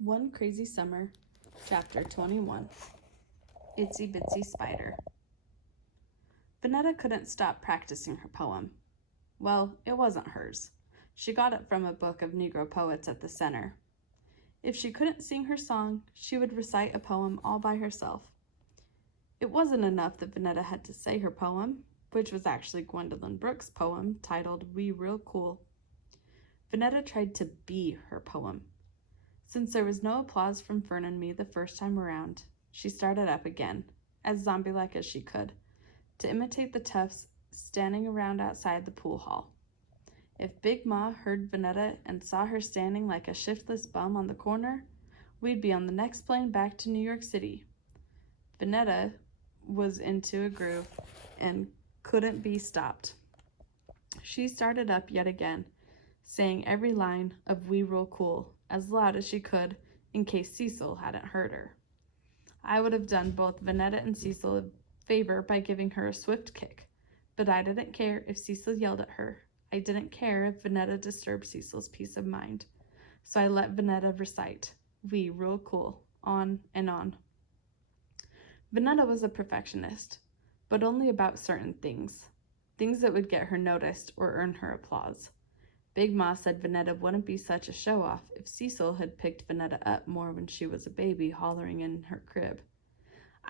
One Crazy Summer, Chapter 21. Itsy Bitsy Spider. Vanetta couldn't stop practicing her poem. Well, it wasn't hers. She got it from a book of Negro poets at the center. If she couldn't sing her song, she would recite a poem all by herself. It wasn't enough that Vanetta had to say her poem, which was actually Gwendolyn Brooks' poem titled We Real Cool. Vanetta tried to be her poem. Since there was no applause from Fern and me the first time around, she started up again, as zombie-like as she could, to imitate the toughs standing around outside the pool hall. If Big Ma heard Vanetta and saw her standing like a shiftless bum on the corner, we'd be on the next plane back to New York City. Vanetta was into a groove and couldn't be stopped. She started up yet again, saying every line of We Real Cool as loud as she could in case Cecil hadn't heard her. I would have done both Vanetta and Cecil a favor by giving her a swift kick, but I didn't care if Cecil yelled at her. I didn't care if Vanetta disturbed Cecil's peace of mind. So I let Vanetta recite, We Real Cool, on and on. Vanetta was a perfectionist, but only about certain things that would get her noticed or earn her applause. Big Ma said Vanetta wouldn't be such a show-off if Cecil had picked Vanetta up more when she was a baby hollering in her crib.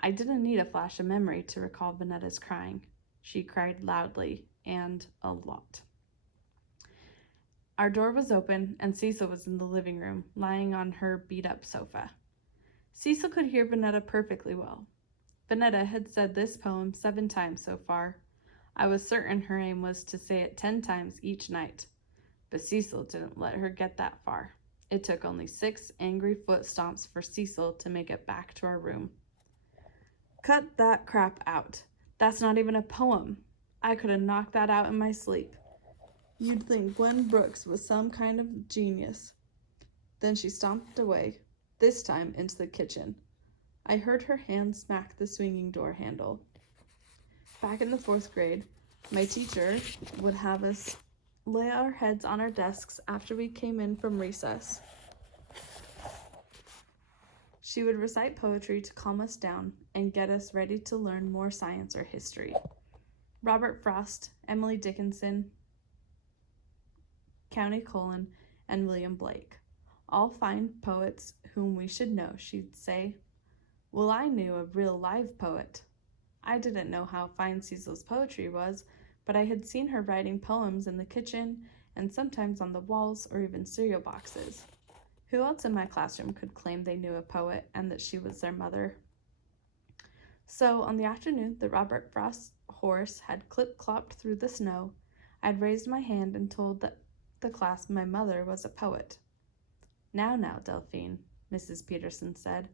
I didn't need a flash of memory to recall Vanetta's crying. She cried loudly and a lot. Our door was open and Cecil was in the living room, lying on her beat-up sofa. Cecil could hear Vanetta perfectly well. Vanetta had said this poem 7 times so far. I was certain her aim was to say it 10 times each night. But Cecil didn't let her get that far. It took only 6 angry foot stomps for Cecil to make it back to our room. Cut that crap out. That's not even a poem. I could have knocked that out in my sleep. You'd think Gwen Brooks was some kind of genius. Then she stomped away, this time into the kitchen. I heard her hand smack the swinging door handle. Back in the 4th grade, my teacher would have us lay our heads on our desks after we came in from recess. She would recite poetry to calm us down and get us ready to learn more science or history. Robert Frost, Emily Dickinson, County Cullen, and William Blake, all fine poets whom we should know, she'd say. Well, I knew a real live poet. I didn't know how fine Cecil's poetry was, but I had seen her writing poems in the kitchen and sometimes on the walls or even cereal boxes. Who else in my classroom could claim they knew a poet and that she was their mother? So on the afternoon that Robert Frost's horse had clip-clopped through the snow, I'd raised my hand and told the class my mother was a poet. Now, Delphine, Mrs. Peterson said,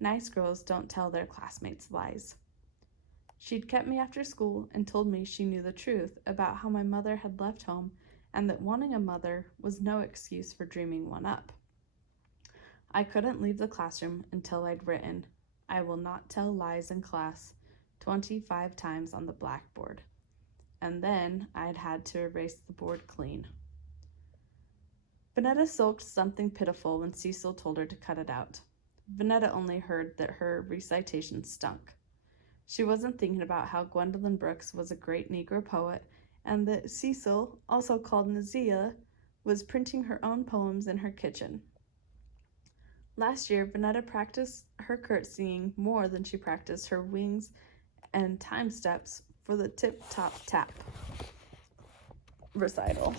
nice girls don't tell their classmates lies. She'd kept me after school and told me she knew the truth about how my mother had left home and that wanting a mother was no excuse for dreaming one up. I couldn't leave the classroom until I'd written, I will not tell lies in class, 25 times on the blackboard. And then I'd had to erase the board clean. Vanetta sulked something pitiful when Cecil told her to cut it out. Vanetta only heard that her recitation stunk. She wasn't thinking about how Gwendolyn Brooks was a great Negro poet and that Cecil, also called Nazia, was printing her own poems in her kitchen. Last year, Vanetta practiced her curtsying more than she practiced her wings and time steps for the tip-top-tap recital.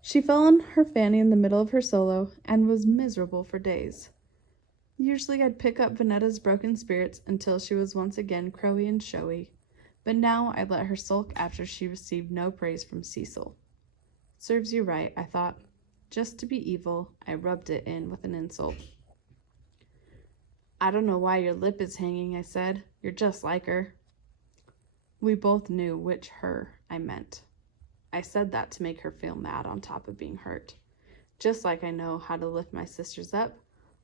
She fell on her fanny in the middle of her solo and was miserable for days. Usually I'd pick up Vanetta's broken spirits until she was once again crowy and showy, but now I let her sulk after she received no praise from Cecil. Serves you right, I thought. Just to be evil, I rubbed it in with an insult. I don't know why your lip is hanging, I said. You're just like her. We both knew which her I meant. I said that to make her feel mad on top of being hurt. Just like I know how to lift my sisters up,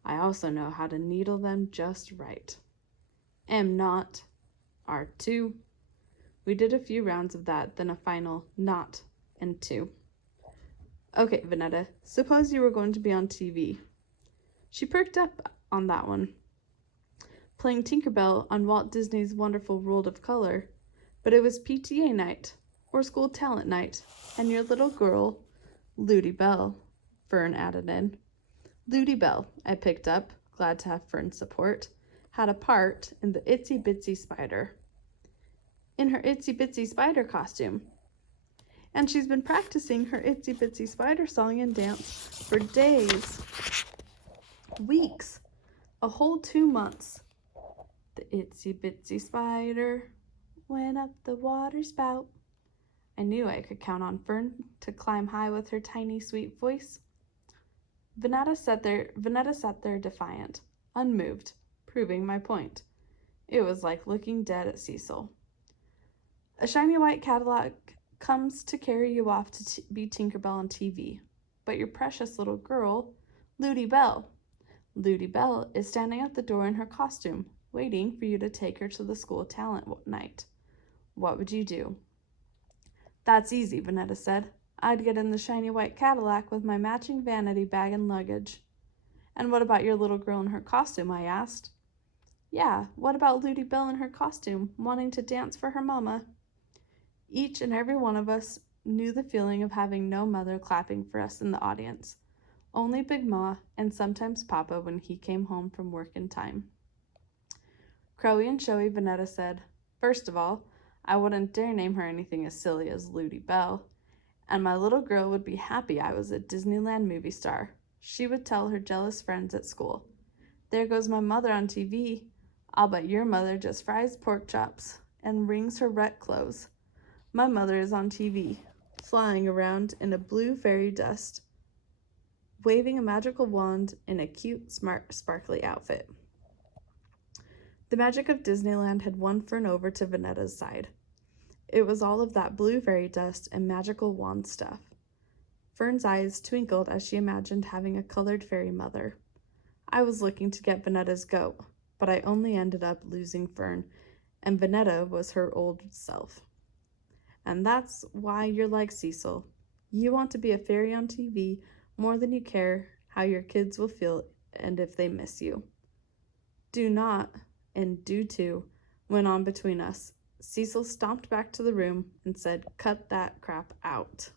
I also know how to needle them just right. Am not. Are two. We did a few rounds of that, then a final not and two. Okay, Vanetta, suppose you were going to be on TV. She perked up on that one, playing Tinkerbell on Walt Disney's Wonderful World of Color. But it was PTA night, or school talent night, and your little girl, Ludi Bell, Fern added in. Ludi Bell, I picked up, glad to have Fern's support, had a part in the Itsy Bitsy Spider. In her Itsy Bitsy Spider costume. And she's been practicing her Itsy Bitsy Spider song and dance for days, weeks, a whole 2 months. The Itsy Bitsy Spider went up the water spout. I knew I could count on Fern to climb high with her tiny, sweet voice. Vanetta sat there defiant, unmoved, proving my point. It was like looking dead at Cecil. A shiny white Cadillac comes to carry you off to be Tinkerbell on TV, but your precious little girl, Ludi Bell, is standing at the door in her costume, waiting for you to take her to the school talent night. What would you do? That's easy, Vanetta said. I'd get in the shiny white Cadillac with my matching vanity bag and luggage. And what about your little girl in her costume? I asked. Yeah, what about Ludi Bell in her costume, wanting to dance for her mama? Each and every one of us knew the feeling of having no mother clapping for us in the audience. Only Big Ma and sometimes Papa when he came home from work in time. Crowy and showy Vanetta said, First of all, I wouldn't dare name her anything as silly as Ludi Bell, and my little girl would be happy I was a Disneyland movie star. She would tell her jealous friends at school, There goes my mother on TV. I'll bet your mother just fries pork chops and wrings her wet clothes. My mother is on TV, flying around in a blue fairy dust, waving a magical wand in a cute, smart, sparkly outfit. The magic of Disneyland had won Fern over to Vanetta's side. It was all of that blue fairy dust and magical wand stuff. Fern's eyes twinkled as she imagined having a colored fairy mother. I was looking to get Vanetta's goat, but I only ended up losing Fern, and Vanetta was her old self. And that's why you're like Cecil. You want to be a fairy on TV more than you care how your kids will feel and if they miss you. Do not, and do too, went on between us. Cecil stomped back to the room and said, Cut that crap out.